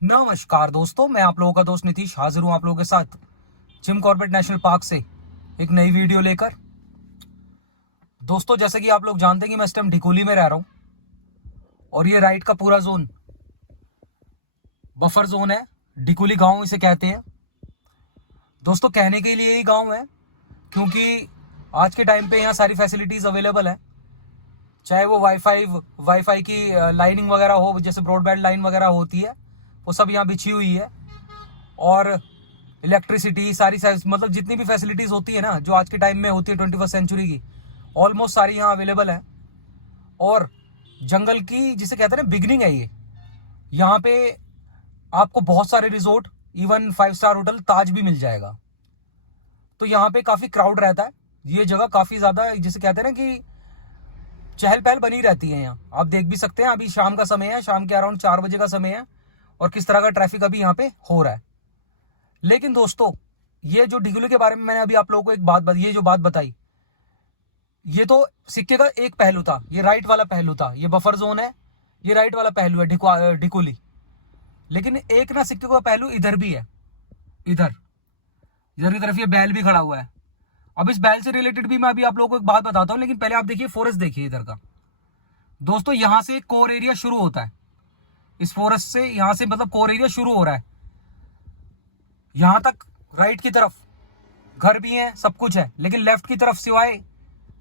नमस्कार दोस्तों, मैं आप लोगों का दोस्त नीतीश हाजिर हूं आप लोगों के साथ जिम कॉर्बेट नेशनल पार्क से एक नई वीडियो लेकर। दोस्तों, जैसे कि आप लोग जानते हैं कि मैं इस टाइम ढिकोली में रह रहा हूं और ये राइड का पूरा जोन बफर जोन है। ढिकोली गांव इसे कहते हैं। दोस्तों, कहने के लिए यही गांव है क्योंकि आज के टाइम पे यहाँ सारी फैसिलिटीज अवेलेबल है, चाहे वो वाईफाई की लाइनिंग वगैरह हो, जैसे ब्रॉडबैंड लाइन वगैरह होती है वो सब यहाँ बिछी हुई है। और इलेक्ट्रिसिटी सारी मतलब जितनी भी फैसिलिटीज होती है ना, जो आज के टाइम में होती है 21st सेंचुरी की, ऑलमोस्ट सारी यहाँ अवेलेबल है। और जंगल की जिसे कहते हैं ना बिगनिंग है ये। यहाँ पे आपको बहुत सारे रिजोर्ट, इवन 5 स्टार होटल ताज भी मिल जाएगा। तो यहाँ पे काफी क्राउड रहता है। ये जगह काफी ज्यादा जिसे कहते हैं ना कि चहल पहल बनी रहती है। यहाँ आप देख भी सकते हैं, अभी शाम का समय है, शाम के अराउंड 4 बजे का समय है और किस तरह का ट्रैफिक अभी यहाँ पे हो रहा है। लेकिन दोस्तों, ये जो ढिगुली के बारे में मैंने अभी आप लोगों को ये जो बात बताई, ये तो सिक्के का एक पहलू था। ये राइट वाला पहलू था, ये बफर जोन है, ये राइट वाला पहलू है ढिकोली। लेकिन एक ना सिक्के का पहलू इधर भी है। इधर इधर की तरफ ये बैल भी खड़ा हुआ है। अब इस बैल से रिलेटेड भी मैं अभी आप लोगों को एक बात बताता हूं, लेकिन पहले आप देखिए फॉरेस्ट देखिए इधर का। दोस्तों, यहां से एक कोर एरिया शुरू होता है। इस फॉरेस्ट से यहां से मतलब कोर एरिया शुरू हो रहा है। यहां तक राइट की तरफ घर भी हैं, सब कुछ है, लेकिन लेफ्ट की तरफ सिवाय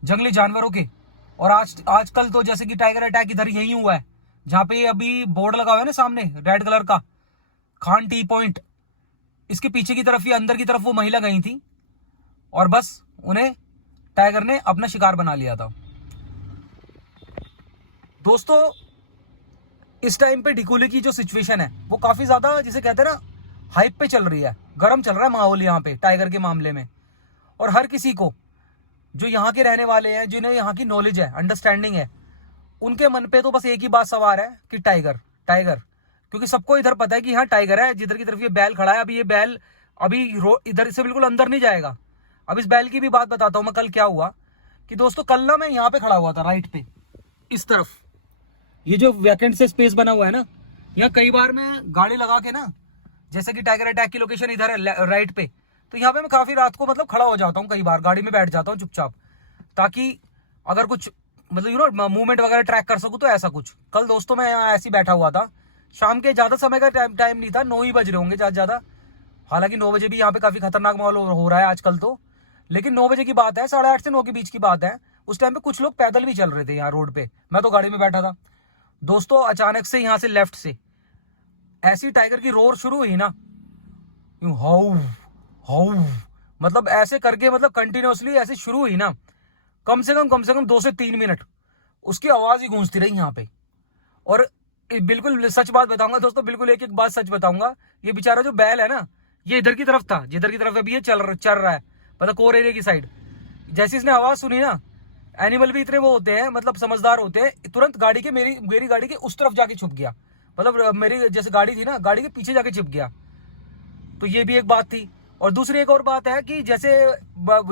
जंगली जानवरों के और आजकल तो जैसे कि टाइगर अटैक इधर यही हुआ है, जहां पे अभी बोर्ड लगा हुआ है ना सामने रेड कलर का, खान टी पॉइंट। इसके पीछे की तरफ या अंदर की तरफ वो महिला गई थी और बस उन्हें टाइगर ने अपना शिकार बना लिया था। दोस्तों, इस टाइम पे ढिकोली की जो सिचुएशन है वो काफी ज्यादा जिसे कहते हैं ना हाइप पे चल रही है। गर्म चल रहा है माहौल यहाँ पे टाइगर के मामले में। और हर किसी को जो यहाँ के रहने वाले हैं, जिन्हें यहाँ की नॉलेज है, अंडरस्टैंडिंग है, उनके मन पे तो बस एक ही बात सवार है कि टाइगर टाइगर। क्योंकि सबको इधर पता है कि यहाँ टाइगर है। जिधर की तरफ ये बैल खड़ा है, अभी ये बैल अभी इधर से बिल्कुल अंदर नहीं जाएगा। अब इस बैल की भी बात बताता हूँ मैं। कल क्या हुआ कि दोस्तों, कल ना मैं यहाँ पे खड़ा हुआ था राइट पे, इस तरफ ये जो वैकेंट से स्पेस बना हुआ है ना, यहाँ कई बार मैं गाड़ी लगा के ना, जैसे कि टाइगर अटैक की लोकेशन इधर है राइट पे, तो यहाँ पे मैं काफी रात को मतलब खड़ा हो जाता हूँ। कई बार गाड़ी में बैठ जाता हूँ चुपचाप, ताकि अगर कुछ मतलब मूवमेंट वगैरह ट्रैक कर सकूँ। तो ऐसा कुछ कल दोस्तों मैं यहाँ ऐसे ही बैठा हुआ था। शाम के ज्यादा समय का टाइम नहीं था, 9 ही बज रहे होंगे ज्यादा। हालांकि 9 बजे भी यहाँ पे काफी खतरनाक माहौल हो रहा है आजकल तो, लेकिन 9 बजे की बात है, 8:30 से 9 के बीच की बात है। उस टाइम पे कुछ लोग पैदल भी चल रहे थे यहाँ रोड पे, मैं तो गाड़ी में बैठा था। दोस्तों, अचानक से यहाँ से लेफ्ट से ऐसी टाइगर की रोर शुरू हुई ना, हाउ हाउ, मतलब ऐसे करके, मतलब कंटिन्यूअसली ऐसे शुरू हुई ना, कम से कम 2 से 3 मिनट उसकी आवाज ही गूंजती रही यहाँ पे। और बिल्कुल सच बात बताऊंगा दोस्तों, बिल्कुल एक एक बात सच बताऊंगा। ये बेचारा जो बैल है ना, ये इधर की तरफ था, जिधर की तरफ अभी ये चल रहा है, मतलब कोर एरिया की साइड। जैसे इसने आवाज सुनी ना, एनिमल भी इतने वो होते हैं, मतलब समझदार होते हैं, तुरंत गाड़ी के मेरी गाड़ी के उस तरफ जाके छुप गया। मतलब मेरी जैसे गाड़ी थी ना, गाड़ी के पीछे जाके छिप गया। तो ये भी एक बात थी। और दूसरी एक और बात है कि जैसे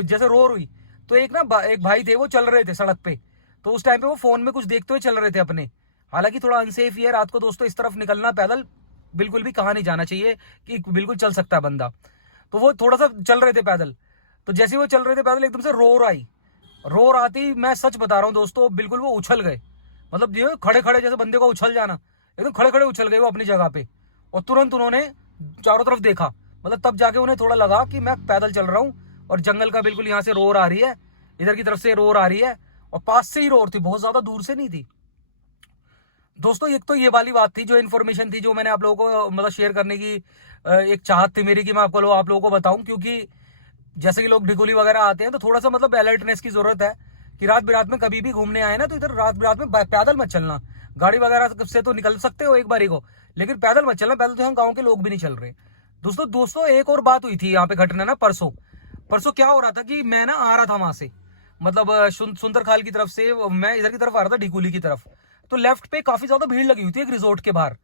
जैसे रोर हुई, तो एक भाई थे, वो चल रहे थे सड़क पे। तो उस टाइम पे वो फोन में कुछ देखते हुए चल रहे थे अपने। हालांकि थोड़ा अनसेफ ही है रात को दोस्तों, इस तरफ निकलना पैदल बिल्कुल भी कहा नहीं जाना चाहिए कि बिल्कुल चल सकता है बंदा। तो वो थोड़ा सा चल रहे थे पैदल। तो जैसे वो चल रहे थे पैदल, एकदम से रोर आई। रोर आती, मैं सच बता रहा हूँ दोस्तों, बिल्कुल वो उछल गए। मतलब ये खड़े खड़े जैसे बंदे को उछल जाना, एकदम खड़े खड़े उछल गए वो अपनी जगह पे। और तुरंत उन्होंने चारों तरफ देखा, मतलब तब जाके उन्हें थोड़ा लगा कि मैं पैदल चल रहा हूँ और जंगल का बिल्कुल यहाँ से रोर आ रही है, इधर की तरफ से रोर आ रही है, और पास से ही रोर थी, बहुत ज्यादा दूर से नहीं थी। दोस्तों, एक तो ये वाली बात थी, जो इन्फॉर्मेशन थी, जो मैंने आप लोगों को मतलब शेयर करने की एक चाहत थी मेरी कि मैं आप लोगों को बताऊं। क्योंकि जैसे कि लोग ढिकोली वगैरह आते हैं तो थोड़ा सा मतलब अलर्टनेस की जरूरत है कि रात बिरात में कभी भी घूमने आए ना, तो इधर रात बिरात में पैदल मत चलना। गाड़ी वगैरह से तो निकल सकते हो एक बारी को, लेकिन पैदल मत चलना। पैदल तो यहाँ गाँव के लोग भी नहीं चल रहे। दोस्तों एक और बात हुई थी यहाँ पे घटना ना, परसों परसों क्या हो रहा था कि मैं ना आ रहा था वहां से, मतलब सुंदरखाल की तरफ से मैं इधर की तरफ आ रहा था ढिकोली की तरफ। तो लेफ्ट पे काफी ज्यादा भीड़ लगी हुई थी एक रिजोर्ट के बाहर,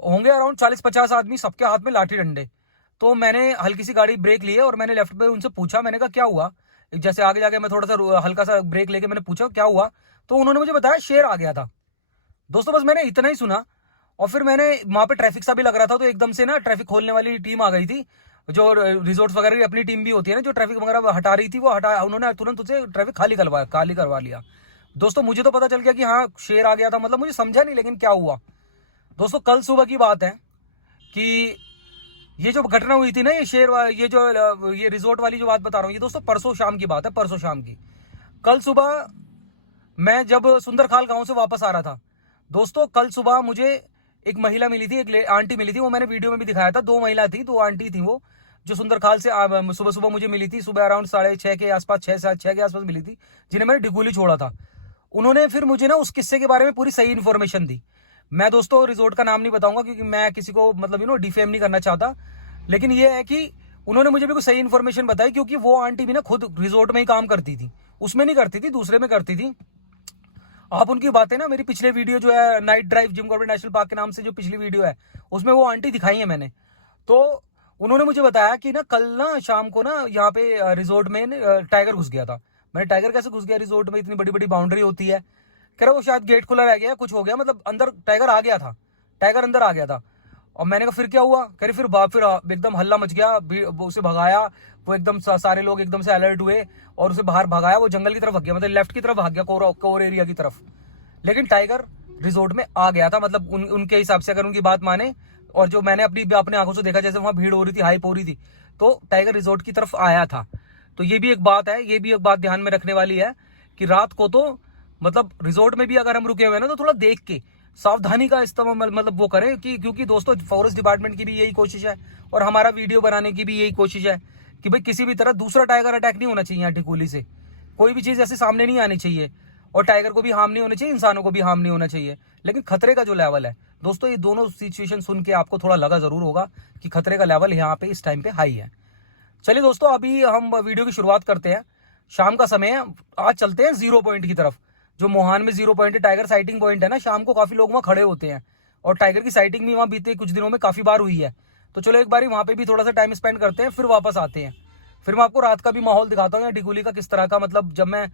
होंगे अराउंड 40-50 आदमी, सबके हाथ में लाठी डंडे। तो मैंने हल्की सी गाड़ी ब्रेक ली है और मैंने लेफ्ट पे उनसे पूछा, मैंने कहा क्या हुआ। जैसे आगे जाके मैं थोड़ा सा हल्का सा ब्रेक लेके मैंने पूछा क्या हुआ, तो उन्होंने मुझे बताया शेर आ गया था। दोस्तों, बस मैंने इतना ही सुना और फिर मैंने वहां पे ट्रैफिक सा भी लग रहा था, तो एकदम से ना ट्रैफिक खोलने वाली टीम आ गई थी, जो रिजोर्ट्स वगैरह की अपनी टीम भी होती है ना, जो ट्रैफिक वगैरह हटा रही थी, वो हटा, उन्होंने तुरंत उसे ट्रैफिक खाली करवा लिया। दोस्तों मुझे तो पता चल गया कि हाँ शेर आ गया था, मतलब मुझे समझा नहीं लेकिन क्या हुआ। दोस्तों कल सुबह की बात है कि ये जो घटना हुई थी ना, ये रिजोर्ट वाली जो बात बता रहा हूँ, ये दोस्तों परसों शाम की बात है, परसों शाम की। कल सुबह मैं जब सुंदरखाल गांव से वापस आ रहा था, दोस्तों कल सुबह मुझे एक महिला मिली थी, एक आंटी मिली थी, वो मैंने वीडियो में भी दिखाया था। दो महिला थी, दो आंटी थी वो, जो सुंदरखाल से सुबह सुबह मुझे मिली थी, सुबह अराउंड 6:30 के आसपास, 6 के आसपास मिली थी, जिन्हें मैंने डिगोली छोड़ा था। उन्होंने फिर मुझे ना उस किस्से के बारे में पूरी सही इन्फॉर्मेशन दी। मैं दोस्तों रिजोर्ट का नाम नहीं बताऊंगा, क्योंकि मैं किसी को मतलब डिफेम नहीं करना चाहता, लेकिन ये है कि उन्होंने मुझे बिल्कुल सही इन्फॉर्मेशन बताई, क्योंकि वो आंटी भी ना खुद रिजोर्ट में ही काम करती थी, उसमें नहीं करती थी, दूसरे में करती थी। आप उनकी बातें ना, मेरी पिछले वीडियो जो है night drive Jim Corbett national park के नाम से जो पिछली वीडियो है, उसमें वो आंटी दिखाई है मैंने। तो उन्होंने मुझे बताया कि ना कल ना शाम को ना यहाँ पे रिजोर्ट में टाइगर घुस गया था। मैंने टाइगर कैसे घुस गया रिजोर्ट में, इतनी बड़ी बड़ी बाउंड्री होती है। कह रहा वो शायद गेट खुला रह गया, कुछ हो गया, मतलब अंदर टाइगर आ गया था, टाइगर अंदर आ गया था। और मैंने कहा फिर क्या हुआ, कह रही फिर एकदम हल्ला मच गया, उसे भगाया, वो एकदम सारे लोग एकदम से अलर्ट हुए और उसे बाहर भगाया, वो जंगल की तरफ भाग गया, मतलब लेफ्ट की तरफ भाग गया, कोर एरिया की तरफ। लेकिन टाइगर रिजोर्ट में आ गया था, मतलब उनके हिसाब से अगर उनकी बात माने, और जो मैंने अपने आंखों से देखा, जैसे वहां भीड़ हो रही थी, हाइप हो रही थी, तो टाइगर रिजोर्ट की तरफ आया था। तो ये भी एक बात है, ये भी एक बात ध्यान में रखने वाली है कि रात को तो मतलब रिजोर्ट में भी अगर हम रुके हुए हैं ना, तो थोड़ा देख के सावधानी का इस्तेमाल मतलब वो करें, कि क्योंकि दोस्तों फॉरेस्ट डिपार्टमेंट की भी यही कोशिश है और हमारा वीडियो बनाने की भी यही कोशिश है कि भाई किसी भी तरह दूसरा टाइगर अटैक नहीं होना चाहिए यहाँ टिकुली से, कोई भी चीज ऐसे सामने नहीं आनी चाहिए, और टाइगर को भी हार्म नहीं होना चाहिए, इंसानों को भी हार्म नहीं होना चाहिए। लेकिन खतरे का जो लेवल है दोस्तों, ये दोनों सिचुएशन सुन के आपको थोड़ा लगा जरूर होगा कि खतरे का लेवल यहाँ पे इस टाइम पे हाई है। चलिए दोस्तों, अभी हम वीडियो की शुरुआत करते हैं। शाम का समय है, आज चलते हैं जीरो पॉइंट की तरफ। जो मोहान में जीरो पॉइंट है, टाइगर साइटिंग पॉइंट है ना, शाम को काफी लोग वहाँ खड़े होते हैं, और टाइगर की साइटिंग भी वहाँ बीते कुछ दिनों में काफी बार हुई है। तो चलो एक बार वहाँ पे भी थोड़ा सा टाइम स्पेंड करते हैं, फिर वापस आते हैं। फिर मैं आपको रात का भी माहौल दिखाता हूँ, डिगोली का किस तरह का, मतलब जब मैं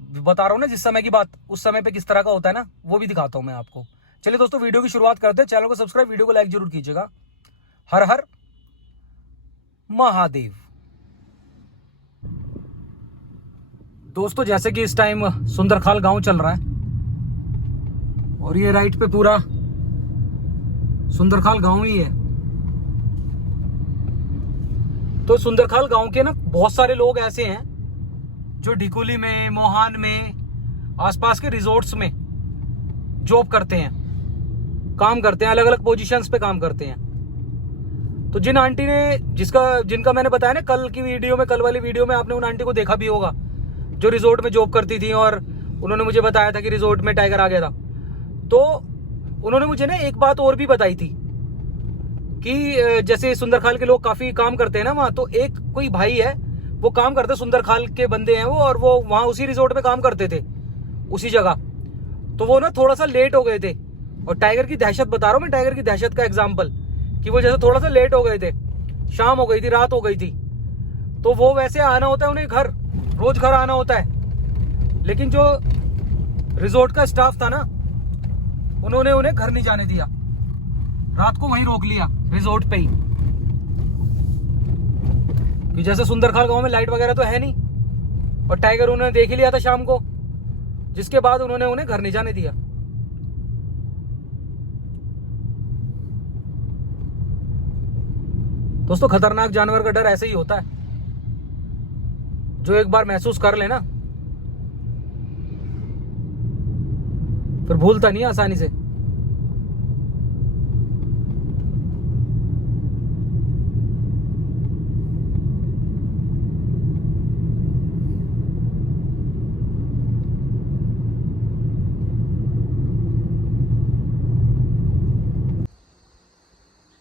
बता रहा हूँ ना जिस समय की बात, उस समय पे किस तरह का होता है ना, वो भी दिखाता हूँ मैं आपको। चलिए दोस्तों, वीडियो की शुरुआत करते हैं। चैनल को सब्सक्राइब, वीडियो को लाइक जरूर कीजिएगा। हर हर महादेव। दोस्तों जैसे कि इस टाइम सुंदरखाल गांव चल रहा है, और ये राइट पे पूरा सुंदरखाल गांव ही है। तो सुंदरखाल गांव के ना बहुत सारे लोग ऐसे हैं जो ढिकुली में, मोहान में, आसपास के रिजोर्ट्स में जॉब करते हैं, काम करते हैं, अलग अलग पोजीशंस पे काम करते हैं। तो जिन आंटी ने जिनका मैंने बताया ना कल वाली वीडियो में आपने उन आंटी को देखा भी होगा, जो रिजोर्ट में जॉब करती थी, और उन्होंने मुझे बताया था कि रिजोर्ट में टाइगर आ गया था। तो उन्होंने मुझे ना एक बात और भी बताई थी कि जैसे सुंदरखाल के लोग काफी काम करते हैं ना वहां, तो एक कोई भाई है, वो काम करते, सुंदरखाल के बंदे हैं वो, और वो वहां उसी रिजोर्ट में काम करते थे, उसी जगह। तो वो ना थोड़ा सा लेट हो गए थे, और टाइगर की दहशत बता रहा हूँ मैं, टाइगर की दहशत का एग्जाम्पल, कि वो जैसे थोड़ा सा लेट हो गए थे, शाम हो गई थी, रात हो गई थी। तो वो वैसे आना होता है उन्हें घर, रोज घर आना होता है, लेकिन जो रिजोर्ट का स्टाफ था ना, उन्होंने उन्हें घर नहीं जाने दिया, रात को वहीं रोक लिया रिजोर्ट पे ही। कि जैसे सुंदरखाल गांव में लाइट वगैरह तो है नहीं, और टाइगर उन्होंने देख ही लिया था शाम को, जिसके बाद उन्होंने उन्हें घर नहीं जाने दिया। दोस्तों खतरनाक जानवर का डर ऐसे ही होता है, जो एक बार महसूस कर लेना फिर भूलता नहीं आसानी से।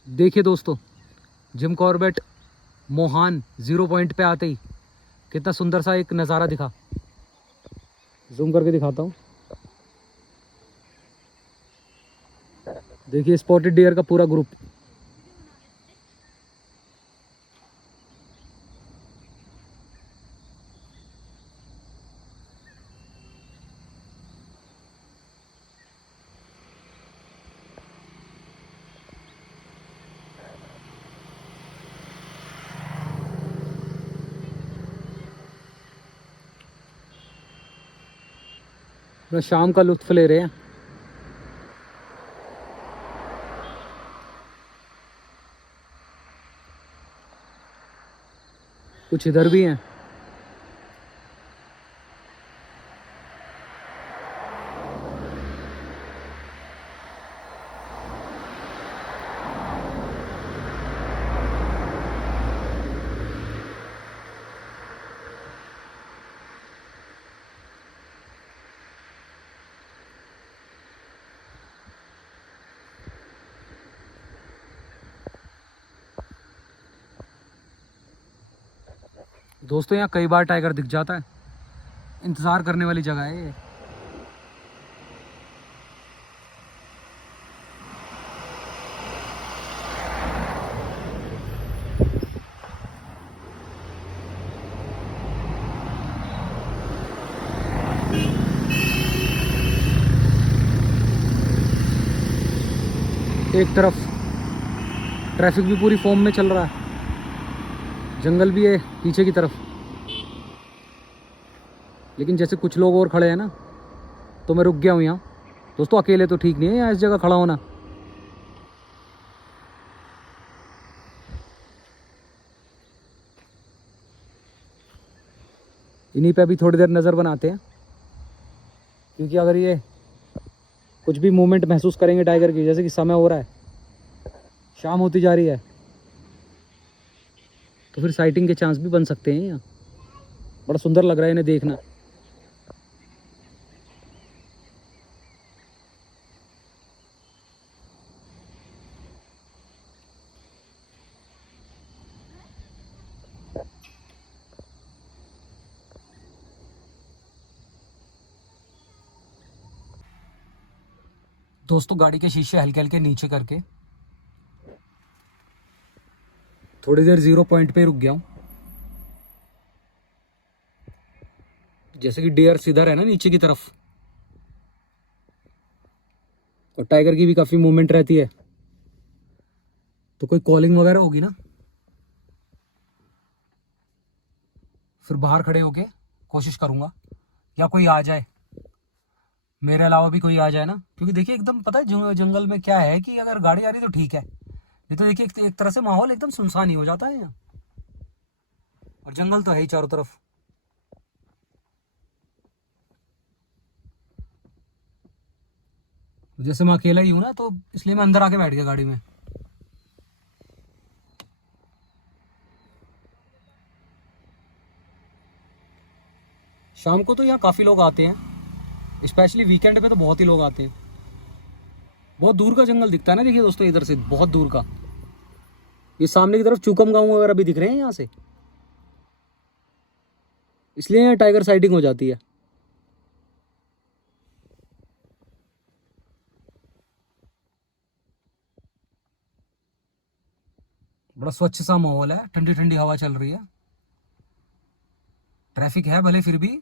देखिए दोस्तों, Jim Corbett Mohan zero point पे आते ही कितना सुंदर सा एक नज़ारा दिखा। जूम करके दिखाता हूँ। देखिए स्पॉटेड डियर का पूरा ग्रुप। पूरा शाम का लुत्फ ले रहे हैं। कुछ इधर भी हैं। दोस्तों यहाँ कई बार टाइगर दिख जाता है, इंतज़ार करने वाली जगह है ये। एक तरफ ट्रैफिक भी पूरी फॉर्म में चल रहा है, जंगल भी है पीछे की तरफ, लेकिन जैसे कुछ लोग और खड़े हैं ना, तो मैं रुक गया हूँ यहाँ। दोस्तों अकेले तो ठीक नहीं है यहाँ इस जगह खड़ा होना। इन्हीं पे अभी थोड़ी देर नज़र बनाते हैं, क्योंकि अगर ये कुछ भी मूवमेंट महसूस करेंगे टाइगर की, जैसे कि समय हो रहा है, शाम होती जा रही है, तो फिर साइटिंग के चांस भी बन सकते हैं। यहाँ बड़ा सुंदर लग रहा है इन्हें देखना। दोस्तों गाड़ी के शीशे हल्के हल्के नीचे करके थोड़ी देर 0 पॉइंट पे रुक गया हूँ। जैसे कि डियर सीधा है ना नीचे की तरफ, और टाइगर की भी काफ़ी मूवमेंट रहती है, तो कोई कॉलिंग वगैरह होगी ना, फिर बाहर खड़े होके कोशिश करूँगा, या कोई आ जाए मेरे अलावा भी कोई आ जाए ना। क्योंकि देखिए एकदम पता है जंगल में क्या है कि अगर गाड़ी आ रही तो ठीक है, ये तो देखिए एक तरह से माहौल एकदम सुनसान ही हो जाता है यहाँ, और जंगल तो है ही चारों तरफ। जैसे मैं अकेला ही हूँ ना, तो इसलिए मैं अंदर आके बैठ गया गाड़ी में। शाम को तो यहाँ काफ़ी लोग आते हैं, स्पेशली वीकेंड पे तो बहुत ही लोग आते हैं। बहुत दूर का जंगल दिखता है ना, देखिए दोस्तों इधर से बहुत दूर का, ये सामने की तरफ चूकम गांव वगैरह भी दिख रहे हैं यहाँ से, इसलिए यहाँ टाइगर साइटिंग हो जाती है। बड़ा स्वच्छ सा माहौल है, ठंडी ठंडी हवा चल रही है, ट्रैफिक है भले, फिर भी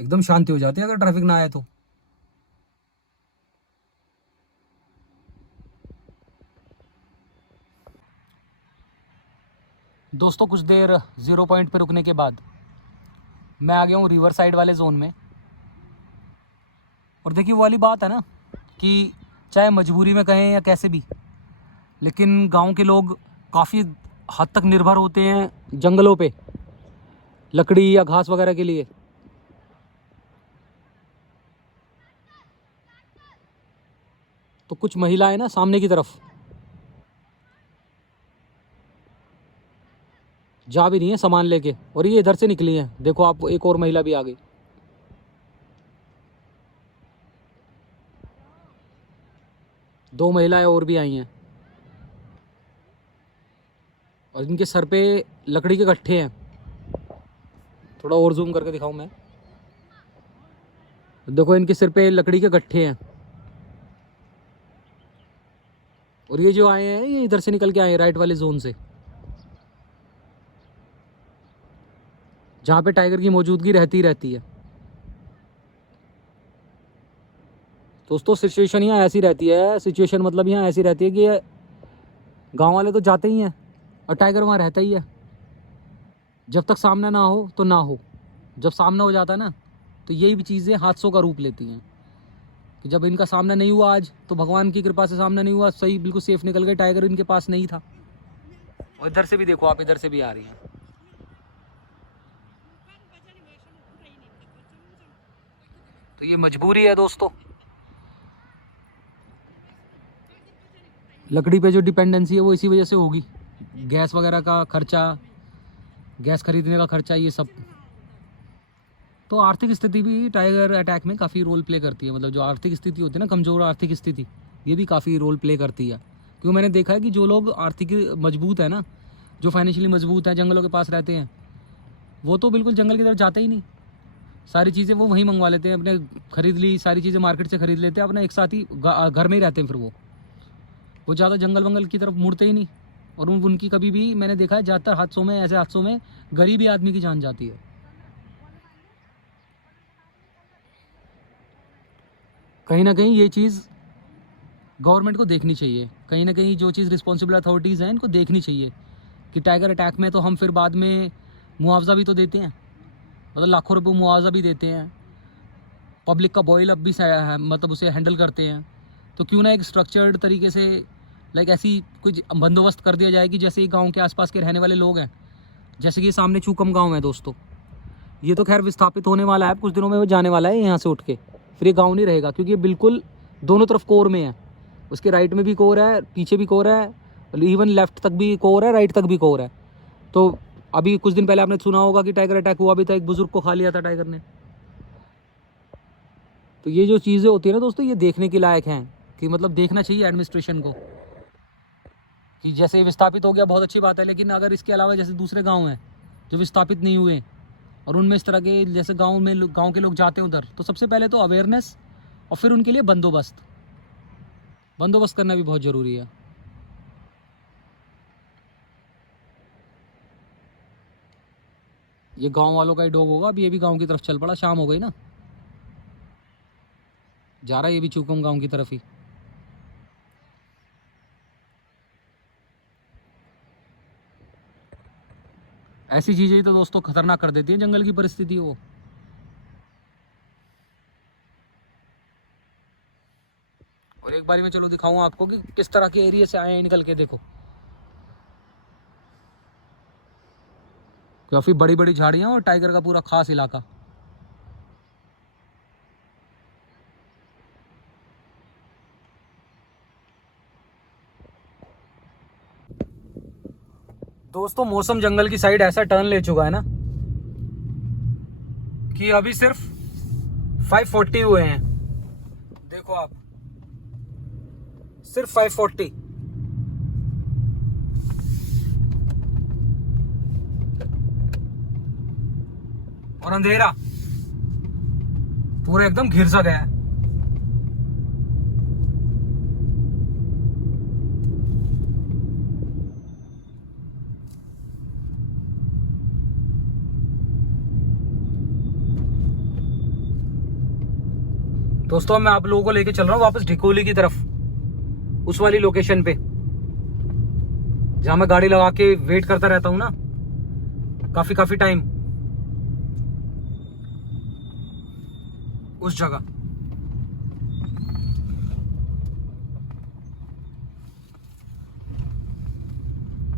एकदम शांति हो जाती है अगर ट्रैफिक ना आए तो। दोस्तों कुछ देर 0 पॉइंट पे रुकने के बाद मैं आ गया हूँ रिवर साइड वाले जोन में। और देखिए वो वाली बात है ना कि चाहे मजबूरी में कहें या कैसे भी, लेकिन गांव के लोग काफ़ी हद तक निर्भर होते हैं जंगलों पे लकड़ी या घास वगैरह के लिए। तो कुछ महिलाएं ना सामने की तरफ जा भी रही हैं सामान लेके, और ये इधर से निकली हैं। देखो आप, एक और महिला भी आ गई। दो महिलाएं और भी आई हैं, और इनके सर पे लकड़ी के गट्ठे हैं। थोड़ा और जूम करके दिखाऊं मैं, देखो इनके सिर पे लकड़ी के गट्ठे हैं। और ये जो आए हैं ये इधर से निकल के आए हैं, राइट वाले जोन से, जहाँ पे टाइगर की मौजूदगी रहती है। दोस्तों सिचुएशन यहाँ ऐसी रहती है, सिचुएशन मतलब यहाँ ऐसी रहती है कि गांव वाले तो जाते ही हैं और टाइगर वहाँ रहता ही है। जब तक सामने ना हो तो ना हो, जब सामना हो जाता है ना, तो यही भी चीज़ें हादसों का रूप लेती हैं। कि जब इनका सामना नहीं हुआ आज, तो भगवान की कृपा से सामना नहीं हुआ, सही बिल्कुल सेफ निकल गए, टाइगर इनके पास नहीं था। और इधर से भी देखो आप, इधर से भी आ रही हैं। तो ये मजबूरी है दोस्तों, लकड़ी पे जो डिपेंडेंसी है वो इसी वजह से होगी। गैस वगैरह का खर्चा, गैस खरीदने का खर्चा, ये सब। तो आर्थिक स्थिति भी टाइगर अटैक में काफ़ी रोल प्ले करती है। मतलब जो आर्थिक स्थिति होती है ना, कमज़ोर आर्थिक स्थिति, ये भी काफ़ी रोल प्ले करती है। क्योंकि मैंने देखा है कि जो लोग आर्थिक मजबूत है ना, जो फाइनेंशियली मजबूत हैं, जंगलों के पास रहते हैं, वो तो बिल्कुल जंगल की तरफ जाते ही नहीं। सारी चीज़ें वो वहीं मंगवा लेते हैं, अपने खरीद ली, सारी चीज़ें मार्केट से खरीद लेते हैं, अपना एक साथ ही घर में ही रहते हैं। फिर वो ज़्यादा जंगल वंगल की तरफ मुड़ते ही नहीं। और उनकी कभी भी मैंने देखा है ज़्यादातर हादसों में, ऐसे हादसों में गरीबी आदमी की जान जाती है। कहीं ना कहीं ये चीज़ गवर्नमेंट को देखनी चाहिए, कहीं ना कहीं जो चीज़ रिस्पॉन्सिबल अथॉरिटीज़ हैं इनको देखनी चाहिए कि टाइगर अटैक में तो हम फिर बाद में मुआवजा भी तो देते हैं, मतलब लाखों रुपये मुआवजा भी देते हैं, पब्लिक का बॉयल अप भी मतलब उसे हैंडल करते हैं। तो क्यों ना एक स्ट्रक्चर्ड तरीके से लाइक ऐसी कुछ बंदोबस्त कर दिया जाए कि जैसे गांव के आसपास के रहने वाले लोग हैं, जैसे कि ये सामने चूकम गांव है दोस्तों, ये तो खैर विस्थापित होने वाला है, कुछ दिनों में वो जाने वाला है यहाँ से उठ के, फिर ये गाँव नहीं रहेगा, क्योंकि ये बिल्कुल दोनों तरफ कोर में है। उसके राइट में भी कोर है, पीछे भी कोर है, इवन लेफ्ट तक भी कोर है, राइट तक भी कोर है। तो अभी कुछ दिन पहले आपने सुना होगा कि टाइगर अटैक हुआ भी था, एक बुजुर्ग को खा लिया था टाइगर ने। तो ये जो चीज़ें होती है ना दोस्तों, ये देखने के लायक हैं, कि मतलब देखना चाहिए एडमिनिस्ट्रेशन को कि जैसे विस्थापित हो गया बहुत अच्छी बात है, लेकिन अगर इसके अलावा जैसे दूसरे गाँव हैं जो विस्थापित नहीं हुए और उनमें इस तरह के जैसे गाँव के लोग जाते हैं उधर, तो सबसे पहले तो अवेयरनेस और फिर उनके लिए बंदोबस्त करना भी बहुत ज़रूरी है। ये गांव वालों का ही डॉग होगा, अभी ये भी गांव की तरफ चल पड़ा, शाम हो गई ना, जा रहा है ये भी चूकम गांव की तरफ ही। ऐसी चीज़ें तो दोस्तों खतरनाक कर देती हैं जंगल की परिस्थिति वो। और एक बारी मैं चलो दिखाऊं आपको कि किस तरह के एरिया से आए हैं निकल के, देखो काफ़ी बड़ी बड़ी झाड़ियाँ और टाइगर का पूरा खास इलाका। दोस्तों मौसम जंगल की साइड ऐसा टर्न ले चुका है ना कि अभी सिर्फ 540 हुए हैं, देखो आप, सिर्फ 540। और अंधेरा पूरा एकदम घिर सा गया है। दोस्तों मैं आप लोगों को लेके चल रहा हूँ वापस ढिकोली की तरफ, उस वाली लोकेशन पे जहां मैं गाड़ी लगा के वेट करता रहता हूँ ना काफी टाइम, उस जगह।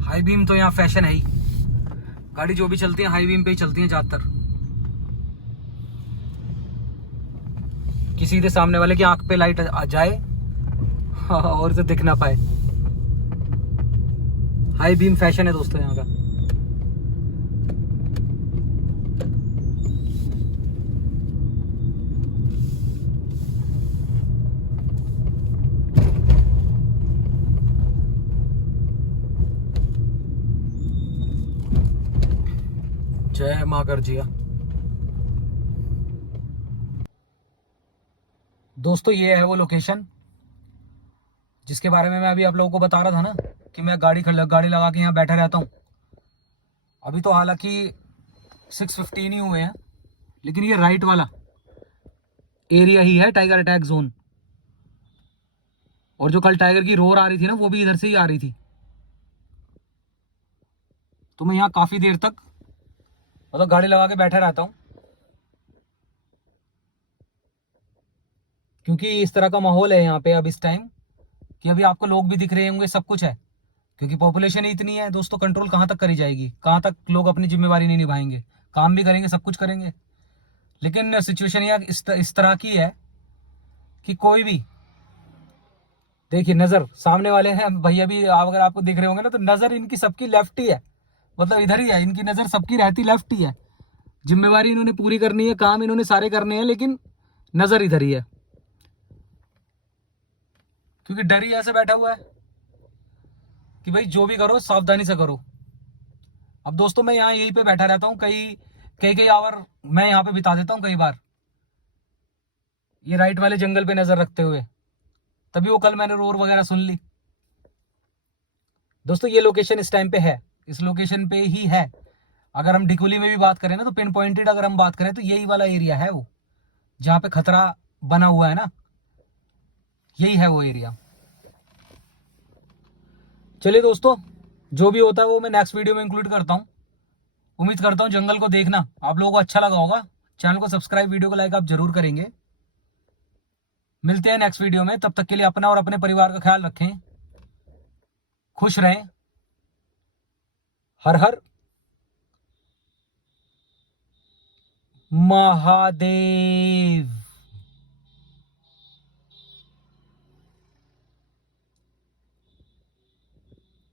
हाई बीम तो यहाँ फैशन है ही, गाड़ी जो भी चलती है हाई बीम पे ही चलती है ज्यादातर, कि सीधे सामने वाले की आंख पे लाइट आ जाए और तो दिख ना पाए। हाई बीम फैशन है दोस्तों यहाँ का। जय मां गर्जिया। दोस्तों ये है वो लोकेशन जिसके बारे में मैं अभी आप लोगों को बता रहा था ना कि मैं गाड़ी लगा के यहाँ बैठा रहता हूँ। अभी तो हालांकि 6:15 ही हुए हैं, लेकिन ये राइट वाला एरिया ही है टाइगर अटैक जोन। और जो कल टाइगर की रोर आ रही थी ना, वो भी इधर से ही आ रही थी। तो मैं यहाँ काफी देर तक मतलब गाड़ी लगा के बैठा रहता हूँ क्योंकि इस तरह का माहौल है यहाँ पे अब इस टाइम कि अभी आपको लोग भी दिख रहे होंगे, सब कुछ है, क्योंकि पॉपुलेशन ही इतनी है दोस्तों। कंट्रोल कहाँ तक करी जाएगी, कहाँ तक लोग अपनी जिम्मेवारी नहीं निभाएंगे, काम भी करेंगे, सब कुछ करेंगे। लेकिन सिचुएशन यह इस तरह की है कि कोई भी, देखिए नजर सामने वाले हैं भैया भी, अगर आपको दिख रहे होंगे ना, तो नजर इनकी सबकी लेफ्ट ही है, मतलब इधर ही है, इनकी नजर सबकी रहती लेफ्ट ही है। जिम्मेवारी इन्होंने पूरी करनी है, काम इन्होंने सारे करने हैं, लेकिन नजर इधर ही है, क्योंकि डर ही ऐसे बैठा हुआ है कि भाई जो भी करो सावधानी से करो। अब दोस्तों मैं यहाँ यहीं पे बैठा रहता हूँ, कई कई कई आवर मैं यहाँ पे बिता देता हूँ कई बार, ये राइट वाले जंगल पे नजर रखते हुए। तभी वो कल मैंने रोर वगैरह सुन ली। दोस्तों ये लोकेशन इस टाइम पे है, इस लोकेशन पे ही है। अगर हम डिकोली में भी बात करें ना, तो पिन पॉइंटेड अगर हम बात करें तो यही वाला एरिया है वो, जहाँ पे खतरा बना हुआ है ना, यही है वो एरिया। चलिए दोस्तों, जो भी होता है वो मैं नेक्स्ट वीडियो में इंक्लूड करता हूँ। उम्मीद करता हूँ जंगल को देखना आप लोगों को अच्छा लगा होगा। चैनल को सब्सक्राइब, वीडियो को लाइक आप जरूर करेंगे। मिलते हैं नेक्स्ट वीडियो में, तब तक के लिए अपना और अपने परिवार का ख्याल रखें, खुश रहें। हर हर महादेव।